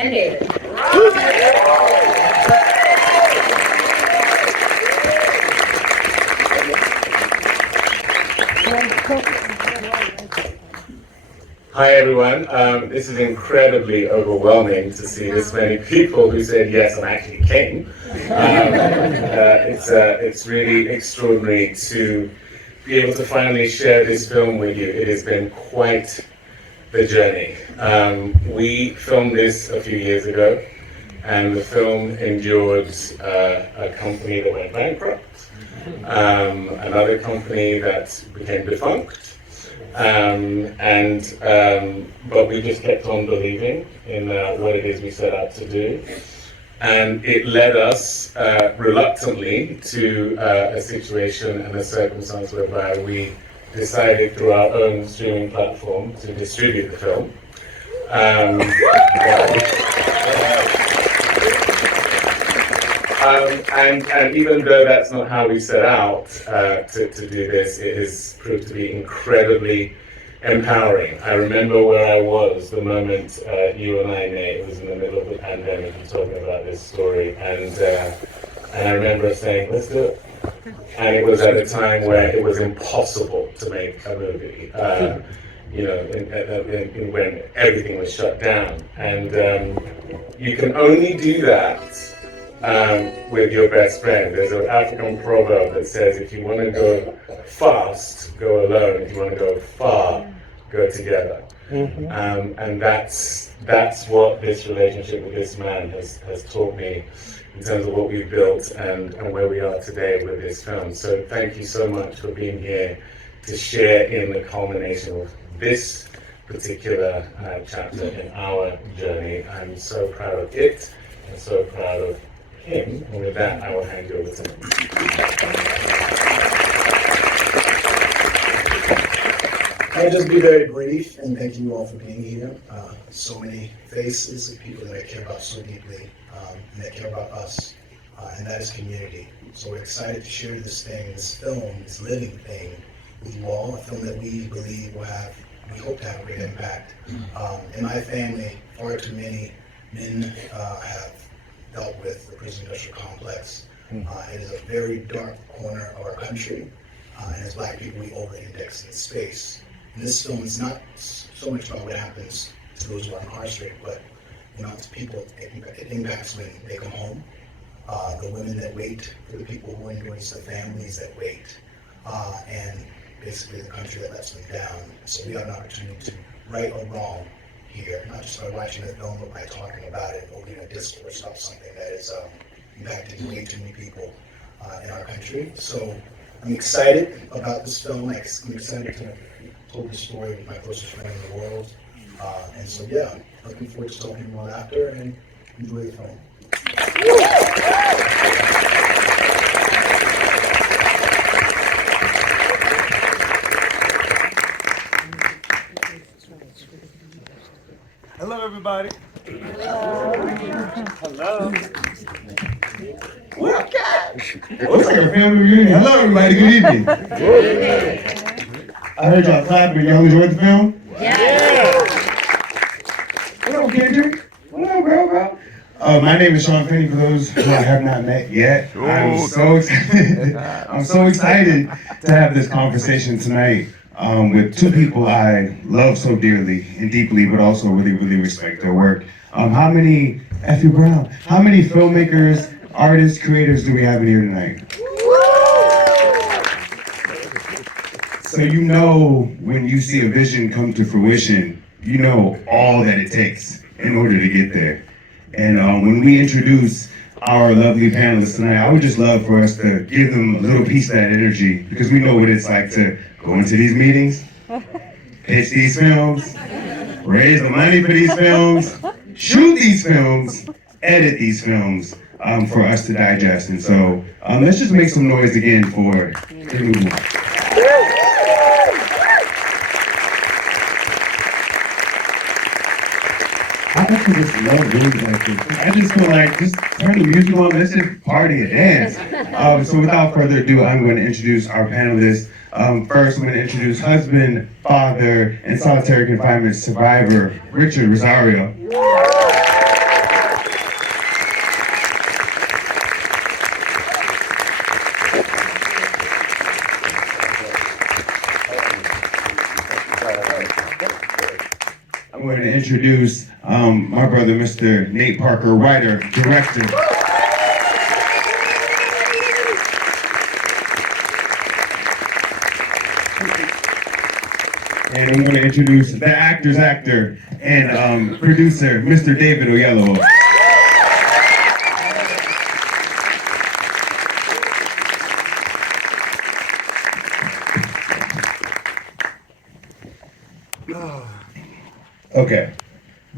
and David. Hi everyone, this is incredibly overwhelming to see this many people who said yes and actually came. It's really extraordinary to be able to finally share this film with you. It has been quite the journey. We filmed this a few years ago, and the film endured a company that went bankrupt, another company that became defunct, but we just kept on believing in what it is we set out to do. And it led us reluctantly to a situation and a circumstance whereby we decided through our own streaming platform to distribute the film. And even though that's not how we set out to do this, it has proved to be incredibly empowering. I remember where I was the moment you and I, Nate, it was in the middle of the pandemic and talking about this story, and I remember saying, let's do it. And it was at a time where it was impossible to make a movie, when everything was shut down. And you can only do that with your best friend. There's an African proverb that says, if you want to go fast, go alone. If you want to go far, go together. Mm-hmm. And that's what this relationship with this man has taught me in terms of what we've built and where we are today with this film. So thank you so much for being here to share in the culmination of this particular chapter in our journey. I'm so proud of it and so proud of him. And with that, I will hand you over to him. I'll just be very brief, and thank you all for being here. So many faces of people that I care about so deeply, and that care about us, and that is community. So we're excited to share this thing, this film, this living thing with you all, a film that we believe will have, we hope to have a great impact. In my family, far too many men have dealt with the prison industrial complex. It is a very dark corner of our country, and as Black people, we over-index in this space. And this film is not so much about what happens to those who are incarcerated, but to people, it impacts when they come home. The women that wait for the people who are injured, the families that wait, and basically the country that lets them down. So we have an opportunity to right or wrong here, not just by watching the film, but by talking about it, or a discourse about something that is impacting way too many people in our country. So I'm excited about this film. I'm excited to tell the story with my closest friend in the world. And so, yeah, looking forward to talking about after and enjoy the film. Hello, everybody. Hello. What? Looks like a family reunion. Hello, everybody. Good evening. I heard y'all clapping. Y'all enjoyed the film? Yeah. What up, Kendrick? What up, bro? My name is Shawn Finnie, for those who I have not met yet. I'm so excited. I'm so excited to have this conversation tonight with two people I love so dearly and deeply, but also really, really respect their work. How many filmmakers, artists, creators do we have in here tonight? So you know when you see a vision come to fruition, you know all that it takes in order to get there. And when we introduce our lovely panelists tonight, I would just love for us to give them a little piece of that energy, because we know what it's like to go into these meetings, pitch these films, raise the money for these films, shoot these films, edit these films for us to digest. And so let's just make some noise again for the new one. I actually just love rooms like this. I just feel like, just turn the music on, let's just party and dance. So without further ado, I'm going to introduce our panelists. First, I'm going to introduce husband, father, and solitary confinement survivor, Richard Rosario. introduce my brother, Mr. Nate Parker, writer, director. And I'm going to introduce the actor's actor and producer, Mr. David Oyelowo. Okay,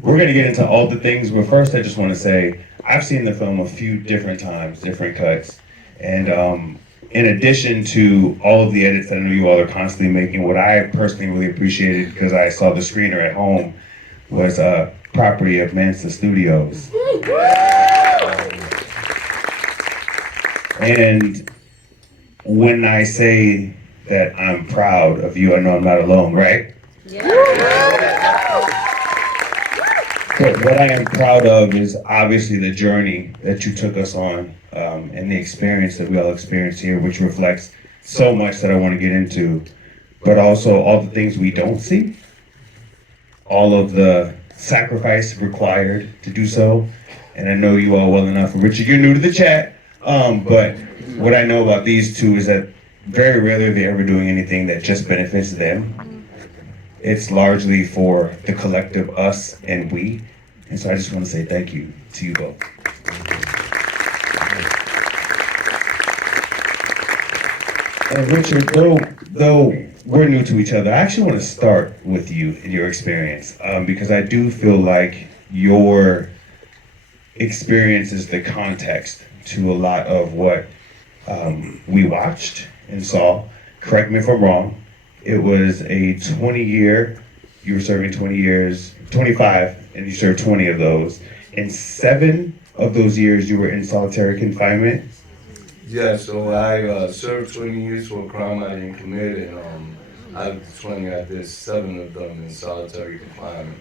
we're going to get into all the things, but first I just want to say I've seen the film a few different times, different cuts, and in addition to all of the edits that I know you all are constantly making, what I personally really appreciated, because I saw the screener at home, was property of Mansa Studios. And when I say that I'm proud of you, I know I'm not alone, right? But what I am proud of is obviously the journey that you took us on, and the experience that we all experienced here, which reflects so much that I want to get into, but also all the things we don't see, all of the sacrifice required to do so. And I know you all well enough. Richard, you're new to the chat, but what I know about these two is that very rarely are they ever doing anything that just benefits them. It's largely for the collective us and we. And so I just want to say thank you to you both. And Richard, though we're new to each other, I actually want to start with you and your experience, because I do feel like your experience is the context to a lot of what we watched and saw. Correct me if I'm wrong. It was a 20-year, you were serving 20 years, 25, and you served 20 of those. And 7 of those years you were in solitary confinement. Yeah, so I served 20 years for a crime I didn't commit, and out of the 20, I did 7 of them in solitary confinement.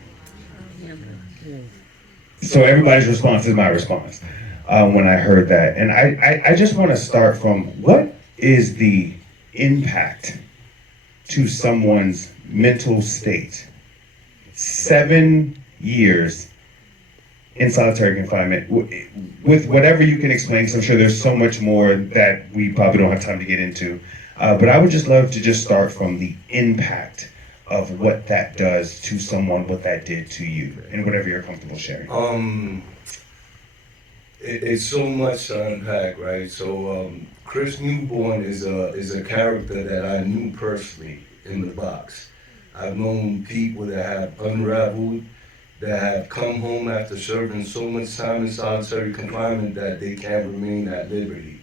So everybody's response is my response when I heard that. And I just want to start from, what is the impact to someone's mental state? 7 years in solitary confinement, with whatever you can explain, because I'm sure there's so much more that we probably don't have time to get into. But I would just love to just start from the impact of what that does to someone, what that did to you, and whatever you're comfortable sharing. It's so much to unpack, right? So Chris Newborn is a character that I knew personally in the box. I've known people that have unraveled, that have come home after serving so much time in solitary confinement that they can't remain at liberty.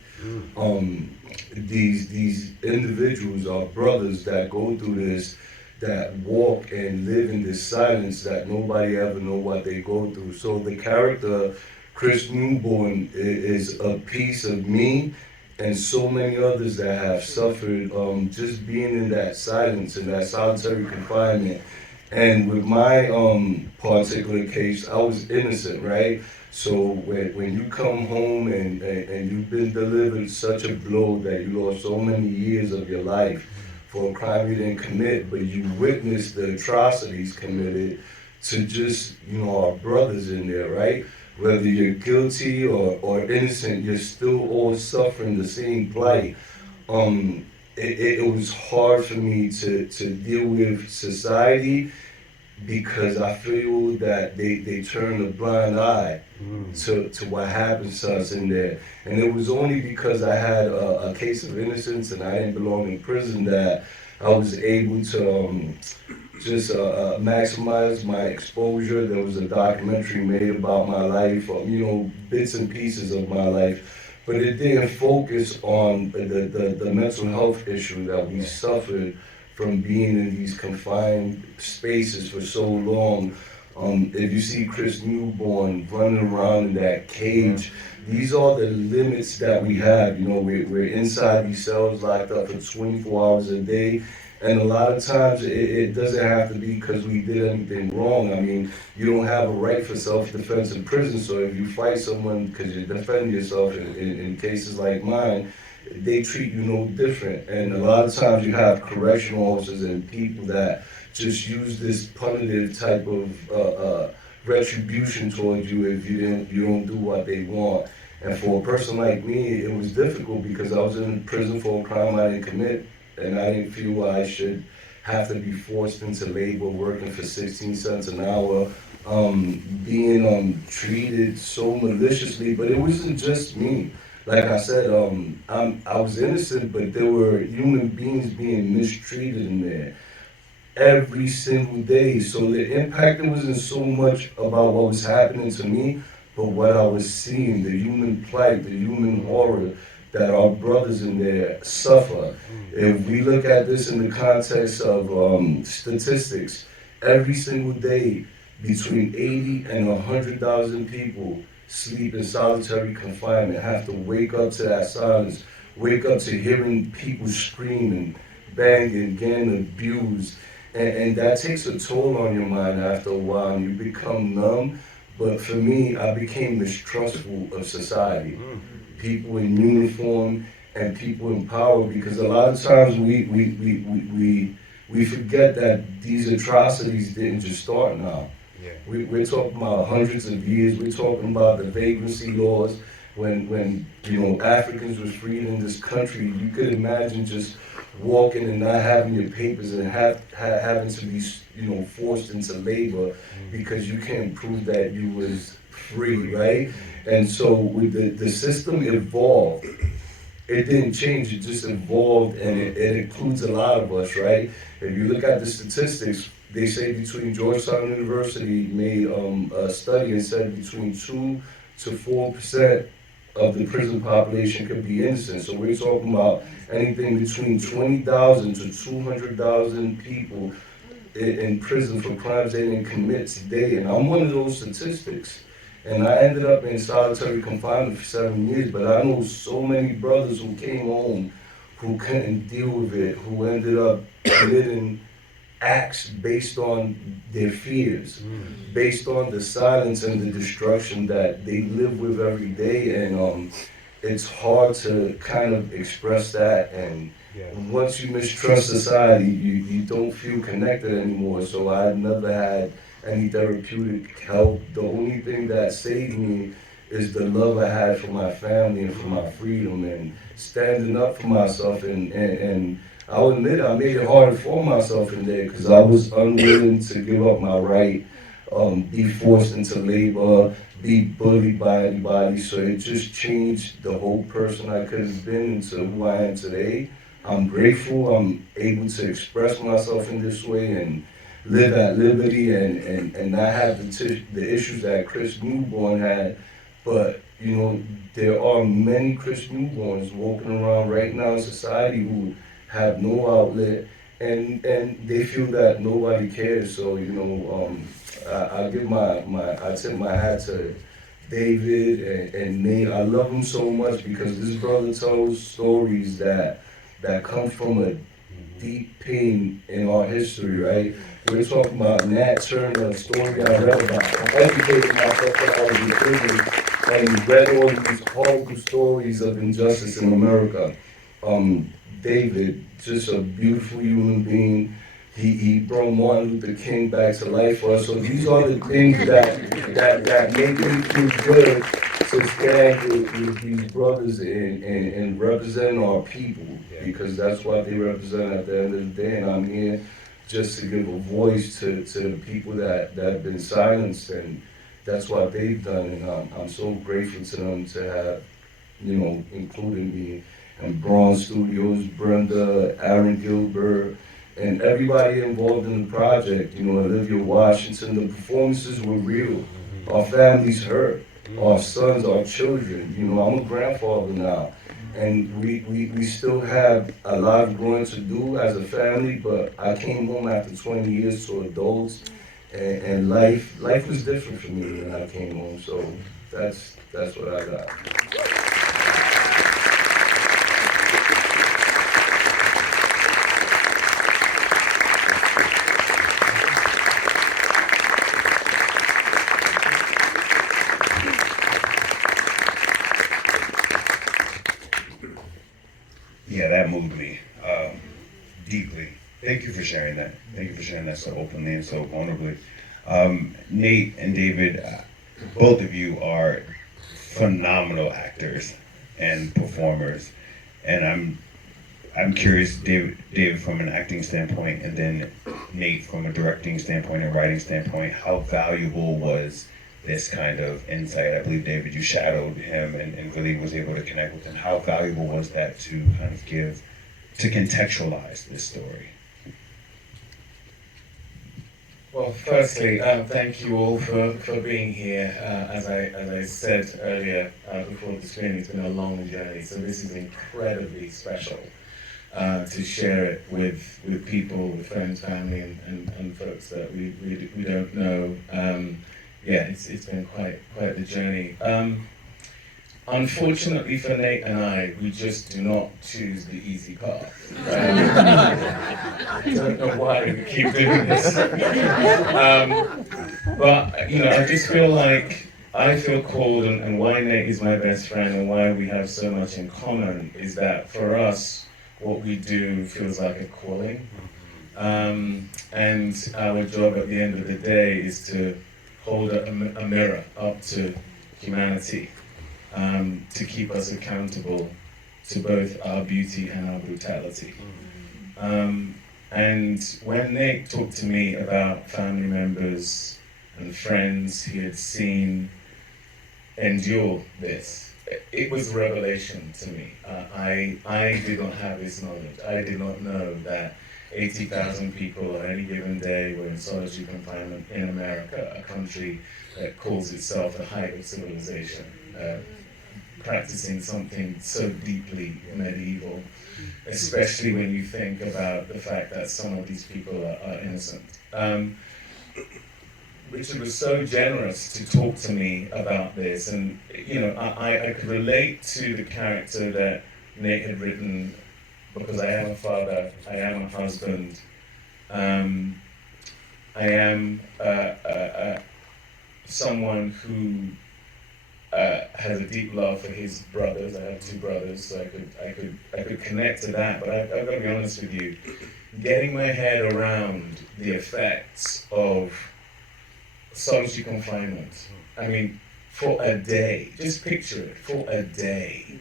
These individuals are brothers that go through this, that walk and live in this silence that nobody ever know what they go through. So the character Chris Newborn is a piece of me and so many others that have suffered just being in that silence, in that solitary confinement. And with my particular case, I was innocent, right? So when you come home and you've been delivered such a blow that you lost so many years of your life for a crime you didn't commit, but you witnessed the atrocities committed to just, our brothers in there, right? Whether you're guilty or innocent, you're still all suffering the same plight. It was hard for me to deal with society, because I feel that they turn a blind eye to what happens to us in there. And it was only because I had a case of innocence and I didn't belong in prison that I was able to just maximize my exposure. There was a documentary made about my life, bits and pieces of my life, but it didn't focus on the mental health issue that we suffered from being in these confined spaces for so long. If you see Chris Newborn running around in that cage, these are the limits that we have. We're inside these cells locked up for 24 hours a day. And a lot of times it doesn't have to be because we did anything wrong. I mean, you don't have a right for self-defense in prison. So if you fight someone because you defend yourself in cases like mine, they treat you no different. And a lot of times you have correctional officers and people that just use this punitive type of retribution towards you if you don't do what they want. And for a person like me, it was difficult because I was in prison for a crime I didn't commit, and I didn't feel I should have to be forced into labor, working for 16 cents an hour, being treated so maliciously. But it wasn't just me. Like I said, I was innocent, but there were human beings being mistreated in there every single day. So the impact, it wasn't so much about what was happening to me, but what I was seeing, the human plight, the human horror that our brothers in there suffer. If we look at this in the context of statistics, every single day between 80 and 100,000 people sleep in solitary confinement, have to wake up to that silence, wake up to hearing people screaming, banging, getting abused. And that takes a toll on your mind after a while, and you become numb. But for me, I became mistrustful of society, people in uniform and people in power, because a lot of times we forget that these atrocities didn't just start now. We're talking about hundreds of years. We're talking about the vagrancy laws. When Africans was freed in this country, you could imagine just walking and not having your papers and having to be forced into labor because you can't prove that you was free, right? And so with the system evolved. It didn't change, it just evolved, and it includes a lot of us, right? If you look at the statistics, they say between Georgetown University made a study and said between 2 to 4% of the prison population could be innocent. So we're talking about anything between 20,000 to 200,000 people in prison for crimes they didn't commit today. And I'm one of those statistics. And I ended up in solitary confinement for 7 years, but I know so many brothers who came home who couldn't deal with it, who ended up committing acts based on their fears, based on the silence and the destruction that they live with every day. And it's hard to kind of express that. And once you mistrust society, you don't feel connected anymore. So I've never had any therapeutic help. The only thing that saved me is the love I had for my family and for my freedom and standing up for myself. And I'll admit I made it harder for myself in there because I was unwilling to give up my right, be forced into labor, be bullied by anybody. So it just changed the whole person I could have been into who I am today. I'm grateful I'm able to express myself in this way and live at liberty and not have the issues that Chris Newborn had. But, there are many Chris Newborns walking around right now in society who have no outlet and they feel that nobody cares. So, I give I tip my hat to David and Nate. I love them so much because this brother tells stories that come from a deep pain in our history, right? We're talking about Nat Turner, a story I read about. I educated myself when I was in prison and read all these horrible stories of injustice in America. David, just a beautiful human being. He brought Martin Luther King back to life for us. So these are the things that make me feel good to stand with these brothers and represent our people, because that's what they represent at the end of the day. And I'm here just to give a voice to the people that have been silenced, and that's what they've done. And I'm so grateful to them to have, including me and Braun Studios, Brenda, Aaron Gilbert, and everybody involved in the project. Olivia Washington. The performances were real. Our families hurt. Our sons, our children. I'm a grandfather now. And we still have a lot of growing to do as a family, but I came home after 20 years to adults, and life was different for me when I came home. So that's what I got. Yeah, that moved me deeply. thank you for sharing that. Thank you for sharing that so openly and so vulnerably. Nate and David, both of you are phenomenal actors and performers, and I'm curious, David from an acting standpoint, and then Nate from a directing standpoint and writing standpoint, how valuable was this kind of insight? I believe, David, you shadowed him and really was able to connect with him. How valuable was that to kind of to contextualize this story? Well, firstly, thank you all for being here. As I said earlier before the screen, it's been a long journey, so this is incredibly special to share it with people, with friends, family, and folks that we don't know. Yeah, it's been quite the journey. Unfortunately for Nate and I, we just do not choose the easy path. I don't know why we keep doing this. But, I just feel like I feel called, and why Nate is my best friend and why we have so much in common is that for us, what we do feels like a calling. And our job at the end of the day is to hold a mirror up to humanity. To keep us accountable to both our beauty and our brutality. And when Nate talked to me about family members and friends he had seen endure this, it was a revelation to me. I did not have this knowledge. I did not know that 80,000 people on any given day were in solitary confinement in America, a country that calls itself the height of civilization. Practicing something so deeply medieval, especially when you think about the fact that some of these people are innocent. Richard was so generous to talk to me about this, and I could relate to the character that Nate had written because I am a father, I am a husband, I am someone who has a deep love for his brothers. I have 2 brothers, so I could connect to that. But I've got to be honest with you, getting my head around the effects of solitary confinement. I mean, for a day, just picture it, for a day,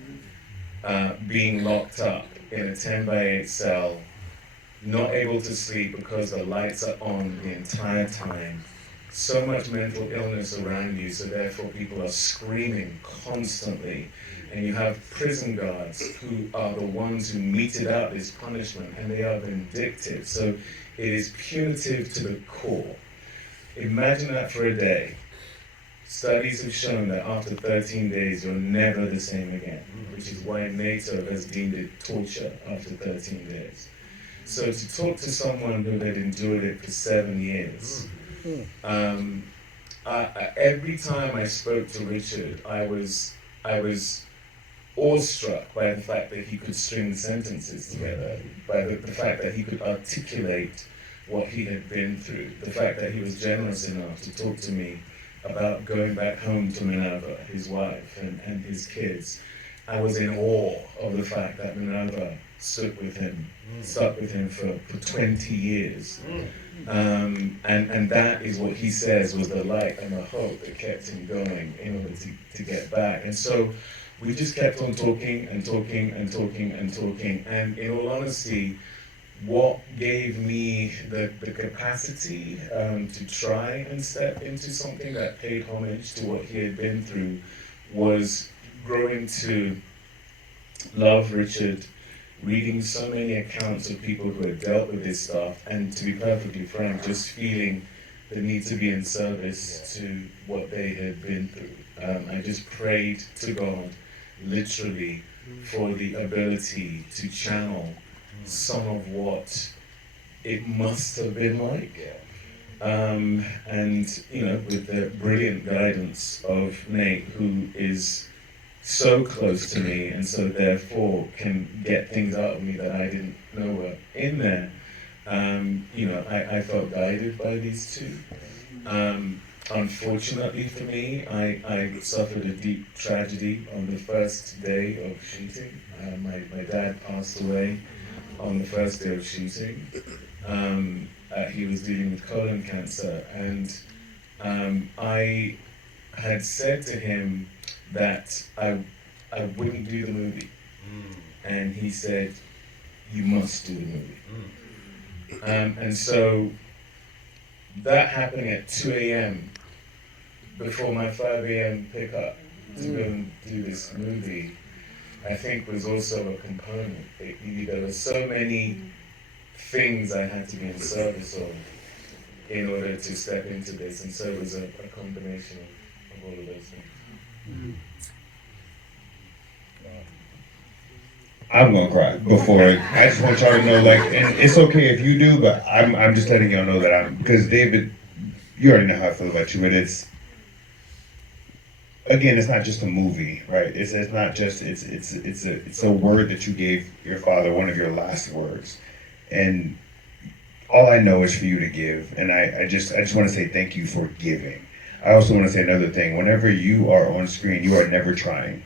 being locked up in a 10-by-8 cell, not able to sleep because the lights are on the entire time. So much mental illness around you, so therefore people are screaming constantly. And you have prison guards who are the ones who meted out this punishment, and they are vindictive. So it is punitive to the core. Imagine that for a day. Studies have shown that after 13 days, you're never the same again, which is why NATO has deemed it torture after 13 days. So to talk to someone who had endured it for 7 years, every time I spoke to Richard, I was awestruck by the fact that he could string sentences together, by the fact that he could articulate what he had been through, the fact that he was generous enough to talk to me about going back home to Minerva, his wife, and his kids. I was in awe of the fact that Minerva stuck with him for 20 years. And that is what he says was the light and the hope that kept him going in order to get back. And so we just kept on talking and talking and talking and talking. And in all honesty, what gave me the capacity to try and step into something that paid homage to what he had been through was growing to love Richard, reading so many accounts of people who had dealt with this stuff, and to be perfectly frank, just feeling the need to be in service to what they had been through. I just prayed to God, literally, for the ability to channel some of what it must have been like. And, with the brilliant guidance of Nate, who is so close to me and so therefore can get things out of me that I didn't know were in there. I felt guided by these two. Unfortunately for me, I suffered a deep tragedy on the first day of shooting. My dad passed away on the first day of shooting. He was dealing with colon cancer, and I had said to him that I wouldn't do the movie, and he said, "You must do the movie." And so that happening at 2 a.m. before my 5 a.m. pickup to go and do this movie, I think was also a component. There were so many things I had to be in service of in order to step into this, and so it was a combination of all of those things. I'm gonna cry before. I just want y'all to know, like, and it's okay if you do, but I'm just letting y'all know that because David, you already know how I feel about you, but it's not just a movie, right? It's not just it's a word that you gave your father, one of your last words, and all I know is for you to give, and I just want to say thank you for giving. I also want to say another thing. Whenever you are on screen, you are never trying.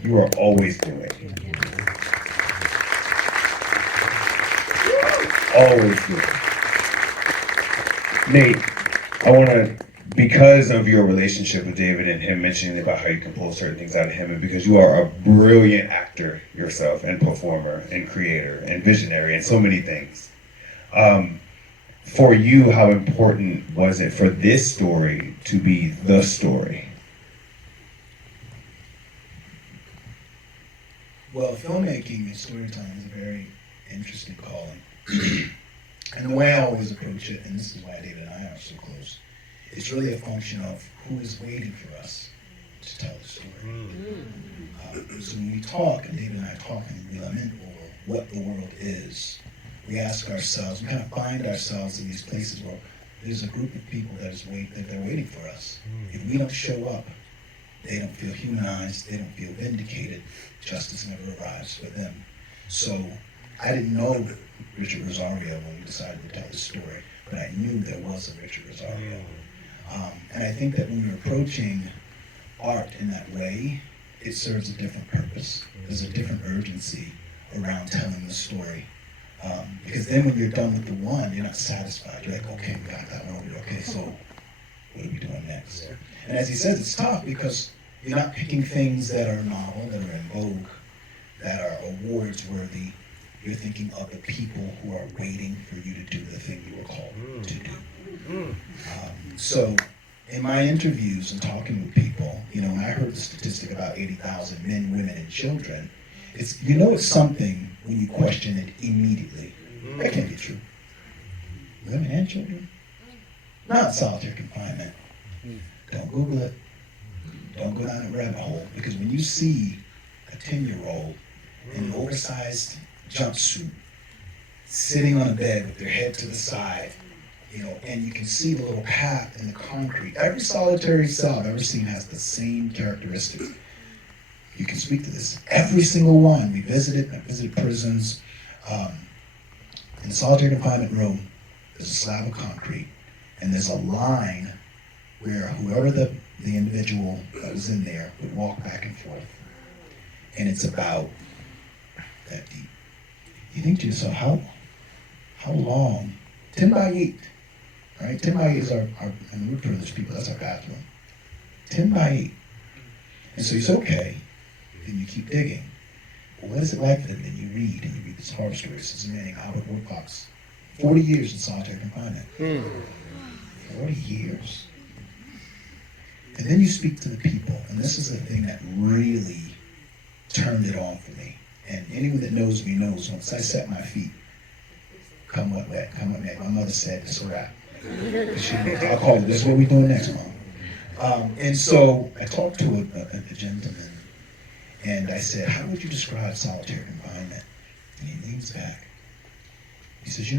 You are always doing. Always doing. Nate, I want to, because of your relationship with David and him mentioning about how you can pull certain things out of him, and because you are a brilliant actor yourself, and performer, and creator, and visionary, and so many things. For you, how important was it for this story to be the story? Well, filmmaking and storytelling is a very interesting calling. And the way I always approach it, and this is why David and I are so close, it's really a function of who is waiting for us to tell the story. So when we talk, and David and I talk and we lament over what the world is, we ask ourselves, we kind of find ourselves in these places where there's a group of people that they're waiting for us. If we don't show up, they don't feel humanized, they don't feel vindicated, justice never arrives for them. So I didn't know Richard Rosario when we decided to tell the story, but I knew there was a Richard Rosario. And I think that when you're approaching art in that way, it serves a different purpose. There's a different urgency around telling the story. Because then when you're done with the one, you're not satisfied. You're like, okay, we got that one. Okay, so what are we doing next? And as he says, it's tough because you're not picking things that are novel, that are in vogue, that are awards worthy. You're thinking of the people who are waiting for you to do the thing you were called to do. So in my interviews and talking with people, when I heard the statistic about 80,000 men, women, and children, it's something when you question it immediately. That can't be true. Women and children? Not solitary confinement. Don't Google it. Don't go down a rabbit hole, because when you see a 10-year-old in an oversized jumpsuit sitting on a bed with their head to the side, and you can see the little path in the concrete. Every solitary cell I've ever seen has the same characteristics. You can speak to this. Every single one. I visited prisons. In the solitary confinement room, there's a slab of concrete, and there's a line where whoever the individual that was in there would walk back and forth. And it's about that deep. You think to yourself, how long? 10 by 8, right? 10 by 8 is our and we're privileged people, that's our bathroom. 10 by 8. And so you say, okay, then you keep digging. Well, what is it like for them? Then you read this horror story. This is a man named Albert Wilcox. 40 years in solitary confinement. 40 years. And then you speak to the people, and this is the thing that really turned it on for me. And anyone that knows me knows, once I set my feet, come what may. My mother said, it's a wrap. I'll call it, this is what we're doing next, Mom. And so I talked to a gentleman, and I said, how would you describe solitary confinement? And he leans back. He says,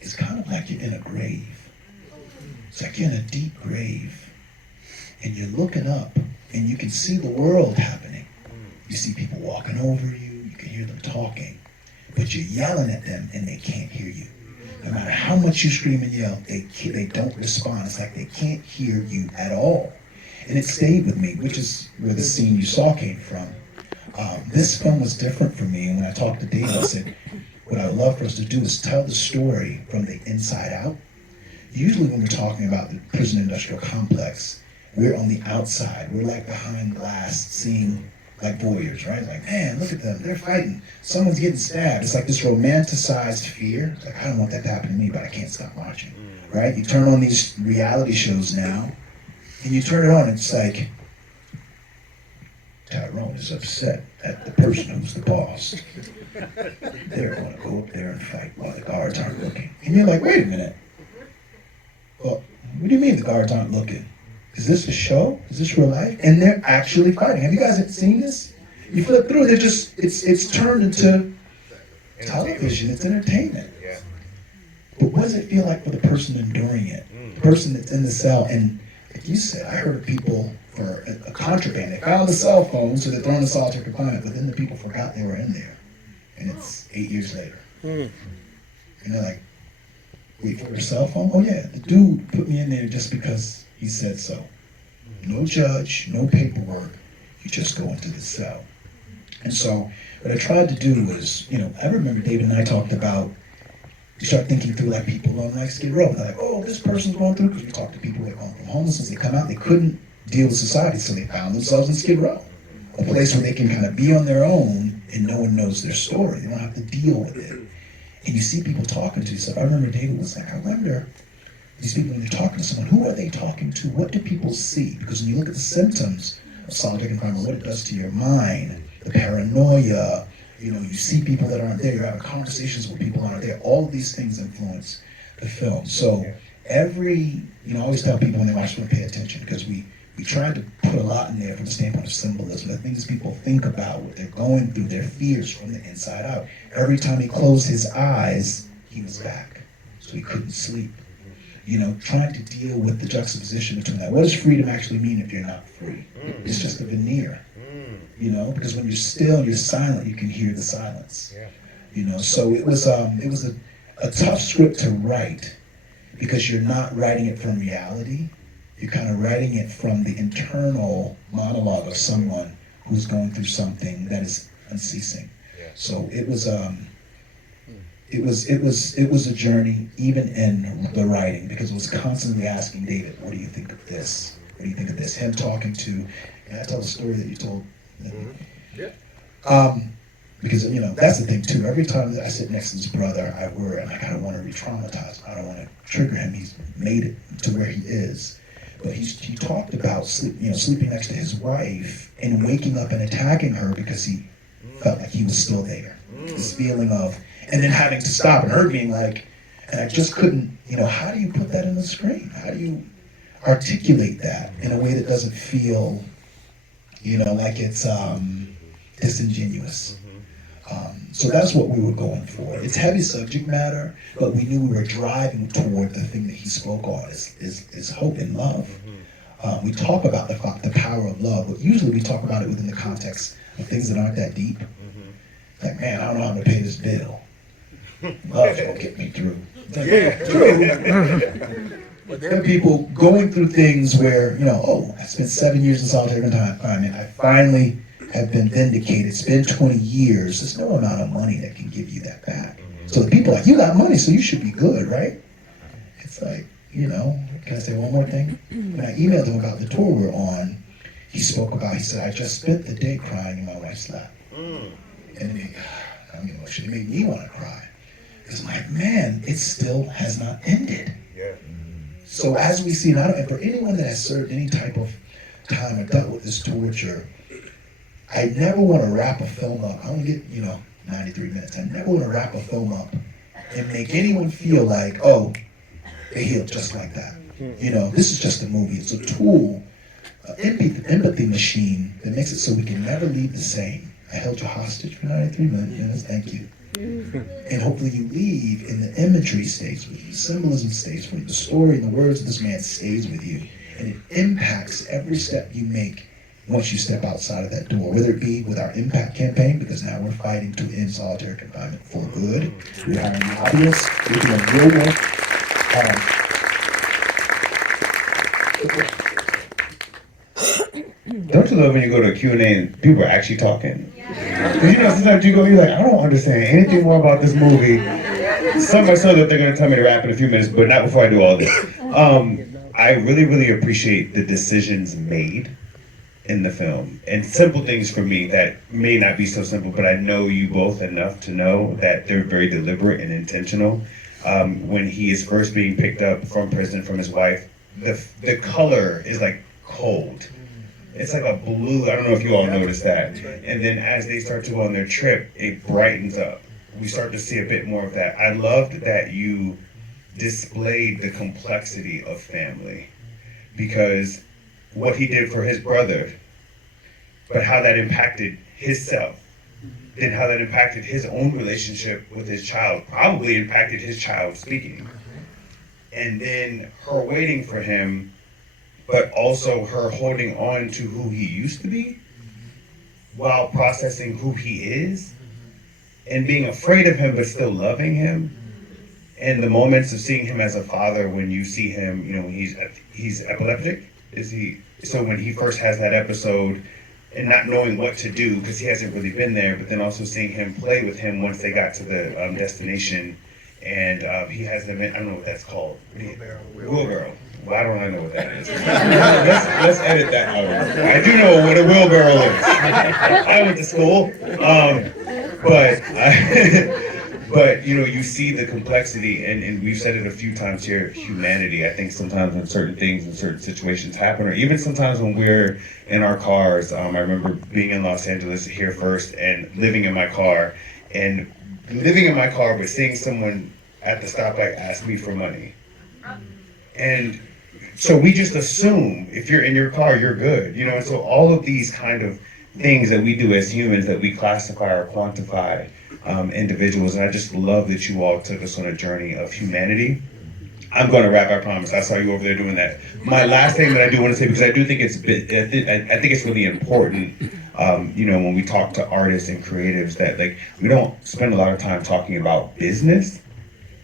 it's kind of like you're in a grave. It's like you're in a deep grave. And you're looking up, and you can see the world happening. You see people walking over you, you can hear them talking, but you're yelling at them, and they can't hear you. No matter how much you scream and yell, they don't respond. It's like they can't hear you at all. And it stayed with me, which is where the scene you saw came from. This film was different for me, and when I talked to David, I said, what I would love for us to do is tell the story from the inside out. Usually when we're talking about the prison industrial complex, we're on the outside. We're like behind glass, seeing like voyeurs, right? Like, man, look at them. They're fighting. Someone's getting stabbed. It's like this romanticized fear. It's like, I don't want that to happen to me, but I can't stop watching, right? You turn on these reality shows now, and you turn it on, and it's like, Tyrone is upset at the person who's the boss. They're going to go up there and fight while the guards aren't looking. And you're like, wait a minute. Well, what do you mean the guards aren't looking? Is this a show? Is this real life? And they're actually fighting. Have you guys seen this? You flip through, they're just, it's turned into television, it's entertainment. But what does it feel like for the person enduring it? The person that's in the cell, and like you said, I heard of people for a contraband. They found the cell phone, so they're thrown in solitary confinement, but then the people forgot they were in there. And it's 8 years later. And they're like, wait, for a cell phone? Oh yeah, the dude put me in there just because he said so. No judge, no paperwork, you just go into the cell. And so what I tried to do was, I remember David and I talked about, you start thinking through like people on like Skid Row. They're like, oh, this person's going through, because we talked to people that come from homelessness, they come out, they couldn't deal with society, so they found themselves in Skid Row. A place where they can kind of be on their own and no one knows their story. They don't have to deal with it. And you see people talking to yourself. I remember David was like, I wonder, these people, when they're talking to someone, who are they talking to? What do people see? Because when you look at the symptoms of solitary confinement, what it does to your mind, the paranoia, you see people that aren't there, you're having conversations with people that aren't there. All of these things influence the film. So I always tell people when they watch film, pay attention, because we tried to put a lot in there from the standpoint of symbolism, the things people think about, what they're going through, their fears from the inside out. Every time he closed his eyes, he was back, so he couldn't sleep. Trying to deal with the juxtaposition between that. What does freedom actually mean if you're not free? It's just a veneer, because when you're still, you're silent, you can hear the silence. So it was a tough script to write, because you're not writing it from reality. You're kind of writing it from the internal monologue of someone who's going through something that is unceasing. So it was a journey, even in the writing, because it was constantly asking David, what do you think of this? What do you think of this? Him talking to, and I tell the story that you told. Because that's the thing too. Every time that I sit next to his brother, I worry. I'm like, I don't want to re-traumatize him. I don't want to trigger him. He's made it to where he is. But he talked about sleeping next to his wife and waking up and attacking her because he felt like he was still there. This feeling of, and then having to stop, and her being like, and I just couldn't, how do you put that in the screen? How do you articulate that in a way that doesn't feel, like it's disingenuous? So that's what we were going for. It's heavy subject matter, but we knew we were driving toward the thing that he spoke on, is hope and love. We talk about the power of love, but usually we talk about it within the context of things that aren't that deep. Like, man, I don't know how to pay this bill. Love's gonna get me through. True. But there are people going through things where, I spent 7 years in solitary confinement. I finally have been vindicated. It's been 20 years. There's no amount of money that can give you that back. So the people are like, you got money, so you should be good, right? It's like, can I say one more thing? When I emailed him about the tour we're on, he said, I just spent the day crying in my wife's lap. And it made me want to cry. Because I'm like, man, it still has not ended. So as we see, and for anyone that has served any type of time or dealt with this torture, I never want to wrap a film up. I only get, 93 minutes. I never want to wrap a film up and make anyone feel like, oh, they healed just like that. This is just a movie. It's a tool, an empathy machine that makes it so we can never leave the same. I held you hostage for 93 minutes. Thank you. And hopefully you leave, and the imagery stays with you, the symbolism stays with you, the story and the words of this man stays with you, and it impacts every step you make once you step outside of that door, whether it be with our impact campaign, because now we're fighting to end solitary confinement for good. We're hiring lobbyists, we're doing real work. Don't you love when you go to a Q&A and people are actually talking? Because you know, sometimes you go, you're like, I don't understand anything more about this movie. So much so that they're going to tell me to rap in a few minutes, but not before I do all this. I really, really appreciate the decisions made in the film, and simple things for me that may not be so simple, but I know you both enough to know that they're very deliberate and intentional. When he is first being picked up from prison from his wife, the color is like cold. It's like a blue. I don't know if you all noticed that. And then as they start to go on their trip, it brightens up. We start to see a bit more of that. I loved that you displayed the complexity of family, because what he did for his brother, but how that impacted his self, then how that impacted his own relationship with his child, probably impacted his child speaking. And then her waiting for him, but also her holding on to who he used to be while processing who he is, and being afraid of him but still loving him. And the moments of seeing him as a father, when you see him, you know, when he's epileptic, is he? So when he first has that episode and not knowing what to do because he hasn't really been there, but then also seeing him play with him once they got to the destination, and he has them. I don't know what that's called. Wheelbarrow. Why don't I know what that is? let's edit that out. I do know what a wheelbarrow is. I went to school, but you know, you see the complexity, and we've said it a few times here. Humanity. I think sometimes when certain things and certain situations happen, or even sometimes when we're in our cars. I remember being in Los Angeles here first, and living in my car, but seeing someone at the stoplight ask me for money, and so we just assume if you're in your car, you're good, you know. And so all of these kind of things that we do as humans, that we classify or quantify individuals, and I just love that you all took us on a journey of humanity. I'm going to wrap, I promise. I saw you over there doing that. My last thing that I do want to say, because I do think I think it's really important, you know, when we talk to artists and creatives, that like we don't spend a lot of time talking about business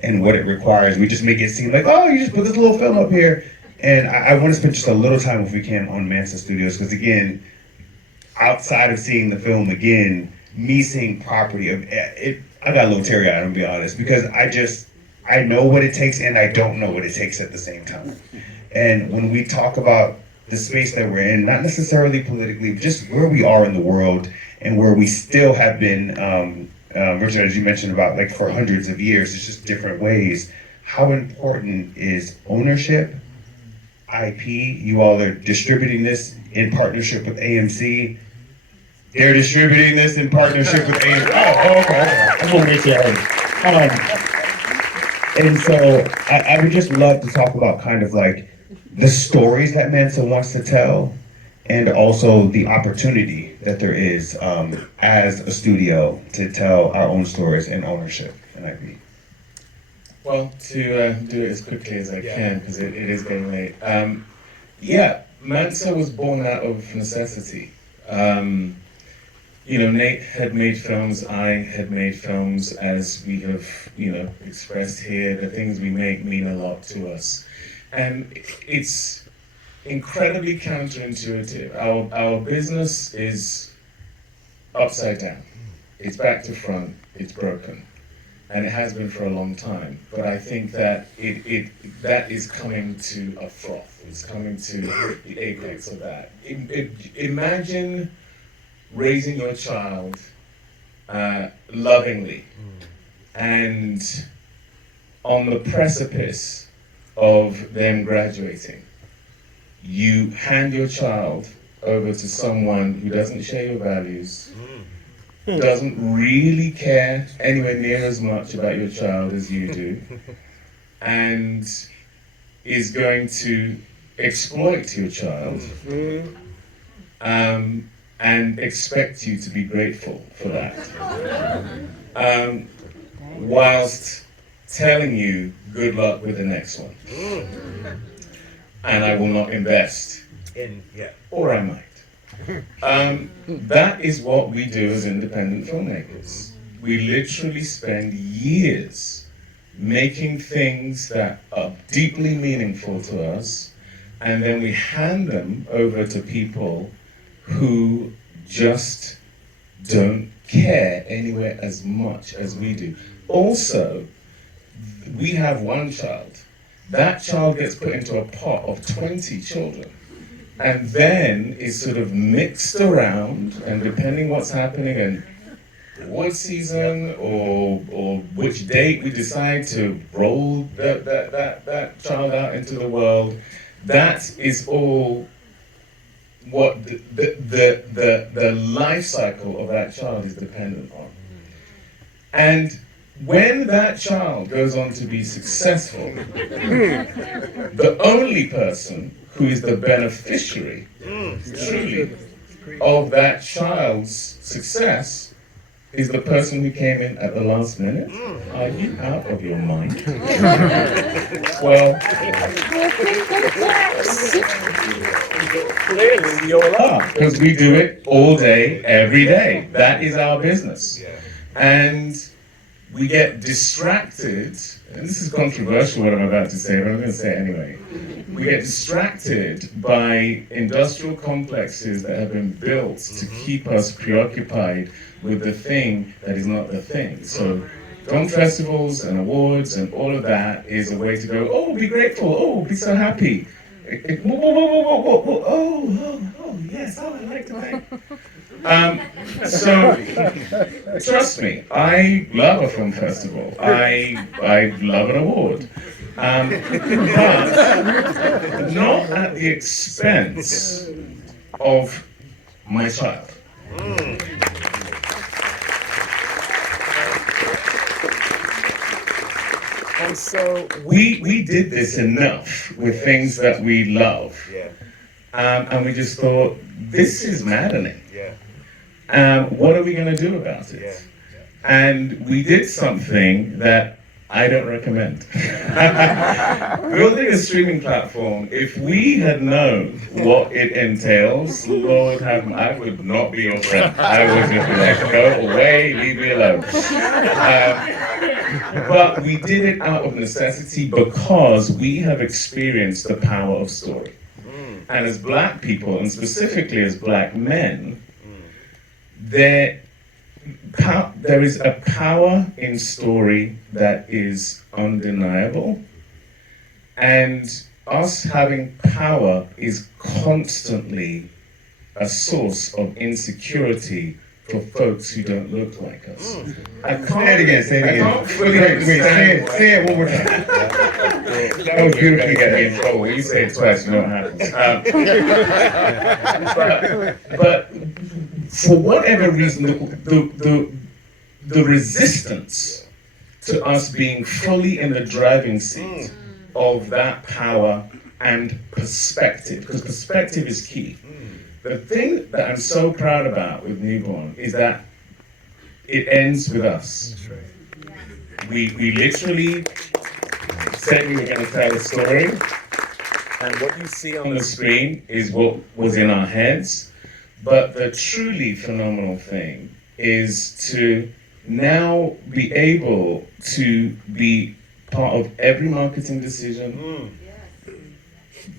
and what it requires. We just make it seem like, oh, you just put this little film up here. And I want to spend just a little time, if we can, on Mansa Studios, because again, outside of seeing the film again, me seeing property of it, I got a little teary-eyed, I'm gonna be honest, because I know what it takes and I don't know what it takes at the same time. And when we talk about the space that we're in, not necessarily politically, just where we are in the world and where we still have been, Richard, as you mentioned about like for hundreds of years, it's just different ways. How important is ownership, IP? You all are distributing this in partnership with AMC. They're distributing this in partnership with AMC. Oh, okay. I just want to make sure I heard. And so I would just love to talk about kind of like the stories that Mansa wants to tell, and also the opportunity that there is as a studio to tell our own stories and ownership and IP. Well, to do it as quickly as I can, because it is getting late. Yeah, Mansa was born out of necessity. You know, Nate had made films, I had made films, as we have, you know, expressed here. The things we make mean a lot to us. And it's incredibly counterintuitive. Our business is upside down. It's back to front, it's broken. And it has been for a long time. But I think that that is coming to a froth. It's coming to the apex of that. Imagine raising your child lovingly, and on the precipice of them graduating, you hand your child over to someone who doesn't share your values, doesn't really care anywhere near as much about your child as you do, and is going to exploit your child, and expect you to be grateful for that, whilst telling you good luck with the next one, and I will not invest, or I might. That is what we do as independent filmmakers. We literally spend years making things that are deeply meaningful to us, and then we hand them over to people who just don't care anywhere as much as we do. Also, we have one child. That child gets put into a pot of 20 children and then is sort of mixed around, and depending what's happening in award season or which date we decide to roll that child out into the world, that is all what the life cycle of that child is dependent on. And when that child goes on to be successful, the only person who is the beneficiary, truly, of that child's success is the person who came in at the last minute. Are you out of your mind? Well, clearly you all are, because we do it all day, every day. That is our business. And we get distracted, and this is controversial what I'm about to say, but I'm going to say it anyway. We get distracted by industrial complexes that have been built to keep us preoccupied with the thing that is not the thing. So film festivals and awards and all of that is a way to go, oh, be grateful, oh, be so happy. Oh, yes, oh, I like to thank. So, trust me, I love a film festival. I love an award. But not at the expense of my child. And so we did this enough with things that we love. And we just thought, this is maddening. What are we going to do about it? And we did something that I don't recommend. Building a streaming platform, if we had known what it entails, Lord have mercy, I would not be your friend. I would just be like, go away, leave me alone. But we did it out of necessity because we have experienced the power of story. And as Black people, and specifically as Black men, there is a power in story that is undeniable, and us having power is constantly a source of insecurity for folks who don't look like us. I can't, say it again, say it again. I can't fully understand. Say it one more time. That was beautifully getting me in trouble. When you say it twice, you know what happens. But for whatever reason, the resistance to us being fully in the driving seat of that power and perspective, because perspective is key. The thing that I'm so proud about with Newborn is that it ends with us. We literally said we were going to tell a story, and what you see on the screen is what was in our heads. But the truly phenomenal thing is to now be able to be part of every marketing decision,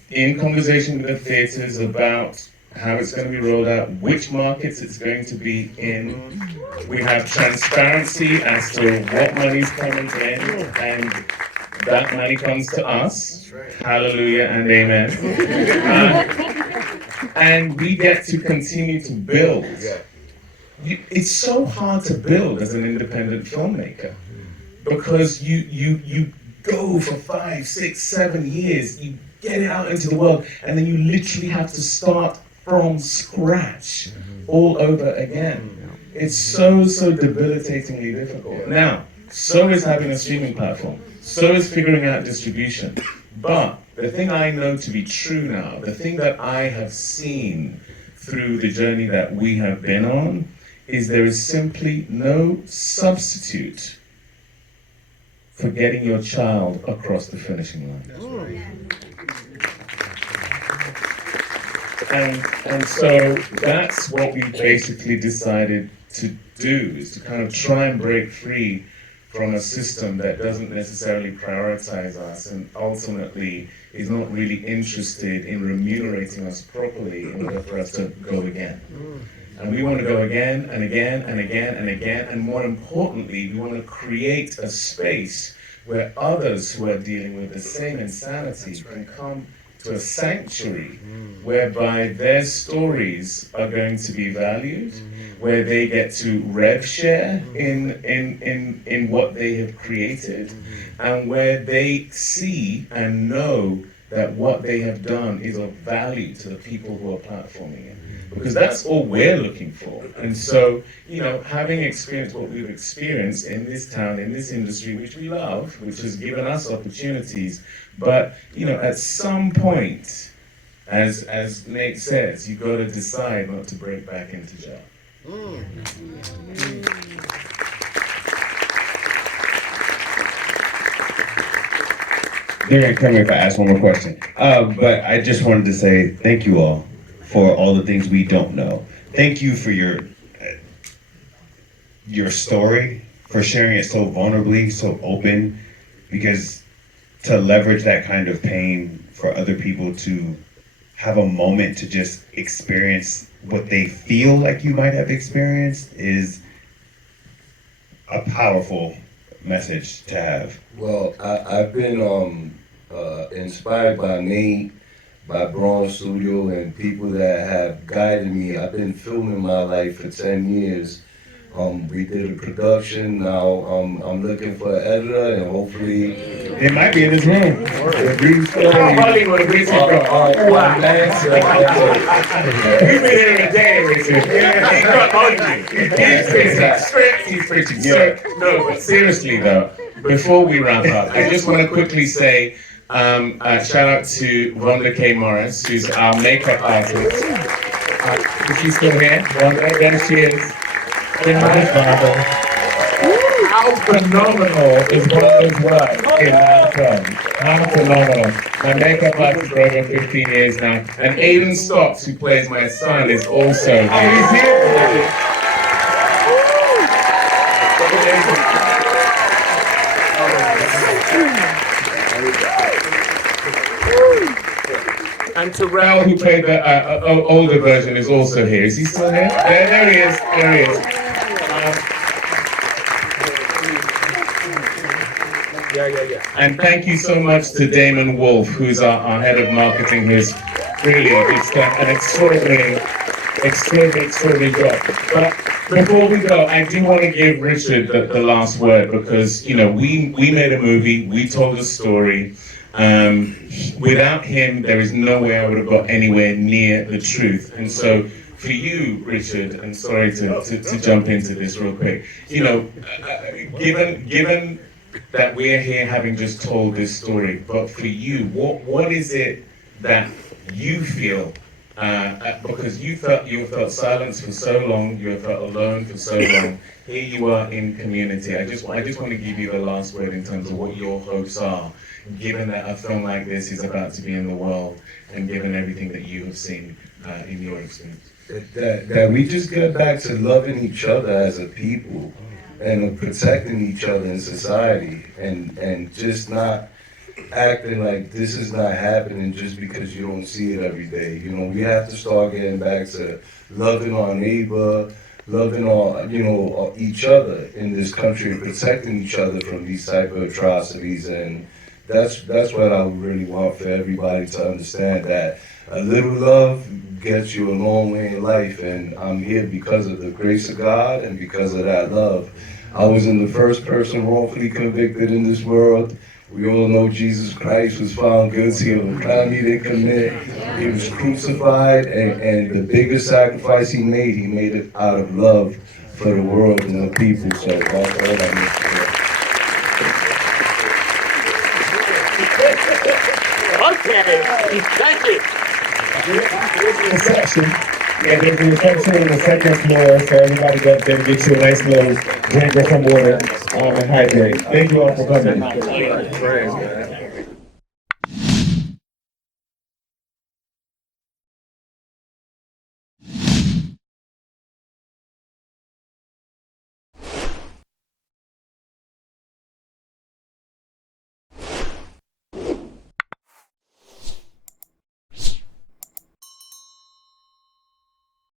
in conversation with the theaters about how it's going to be rolled out, which markets it's going to be in. We have transparency as to what money's coming in, and that money comes to us. Hallelujah and amen. And we get to continue to build. It's so hard to build as an independent filmmaker because you go for 5, 6, 7 years, you get it out into the world, and then you literally have to start from scratch all over again. It's so debilitatingly difficult. Now, so is having a streaming platform. So is figuring out distribution. But the thing I know to be true now, the thing that I have seen through the journey that we have been on, is there is simply no substitute for getting your child across the finishing line. And so that's what we basically decided to do, is to kind of try and break free from a system that doesn't necessarily prioritize us and ultimately is not really interested in remunerating us properly in order for us to go again. And we want to go again and again and again and again, and more importantly, we want to create a space where others who are dealing with the same insanity can come to a sanctuary whereby their stories are going to be valued, where they get to rev share in what they have created, and where they see and know that what they have done is of value to the people who are platforming it. Because that's all we're looking for. And so, you know, having experienced what we've experienced in this town, in this industry, which we love, which has given us opportunities, but, you know, at some point, as Nate says, you've got to decide not to break back into jail. You're gonna come here if I ask one more question. But I just wanted to say thank you all for all the things we don't know. Thank you for your story, for sharing it so vulnerably, so open, because to leverage that kind of pain for other people to have a moment to just experience what they feel like you might have experienced is a powerful message to have. Well, I've been inspired by Nate, by Braun Studio, and people that have guided me. I've been filming my life for 10 years. We did a production. Now I'm looking for an editor, and hopefully It might be in this room. Hollywood, Richard. Wow. Mansa. You've been here a day, Richard. He's got hungry. He's preaching. He's preaching. So, no, but seriously though, before we wrap up, I just want to quickly say, shout out to Rhonda K. Morris, who's our makeup artist. Is she still here? Rhonda, there she is. In my father. How phenomenal is Rhonda's work in that film? How phenomenal. My makeup artist for over 15 years now. And Aiden Stocks, who plays my son, is also here. Oh, he's here! And Terrell, who played the older version, is also here. Is he still here? There he is. There he is. And thank you so much to Damon Wolf, who's our head of marketing, who's really an extraordinary job. But before we go, I do want to give Richard the last word, because, you know, we made a movie, we told a story. Without him, there is no way I would have got anywhere near the truth. And so for you, Richard, and sorry to jump into this real quick, you know, given that we're here having just told this story, but for you, what is it that you feel? Because you felt silence for so long, you have felt alone for so long. Here you are in community. I just want to give you the last word in terms of what your hopes are, given that a film like this is about to be in the world, and given everything that you have seen in your experience. That we just get back to loving each other as a people, and protecting each other in society, and just not acting like this is not happening just because you don't see it every day. You know, we have to start getting back to loving our neighbor, loving our, you know, each other in this country, and protecting each other from these type of atrocities. And that's what I really want for everybody to understand, that a little love gets you a long way in life, and I'm here because of the grace of God and because of that love. I was in the first person wrongfully convicted in this world. We all know Jesus Christ was found guilty of a crime he didn't commit. He was crucified, and the biggest sacrifice he made it out of love for the world and the people. So that's all I need to say. Okay, thank you. There's a reception. Yeah, there's a reception on the second floor, so everybody go up there and get you a nice little drink or some water and hydrate. Thank you all for coming.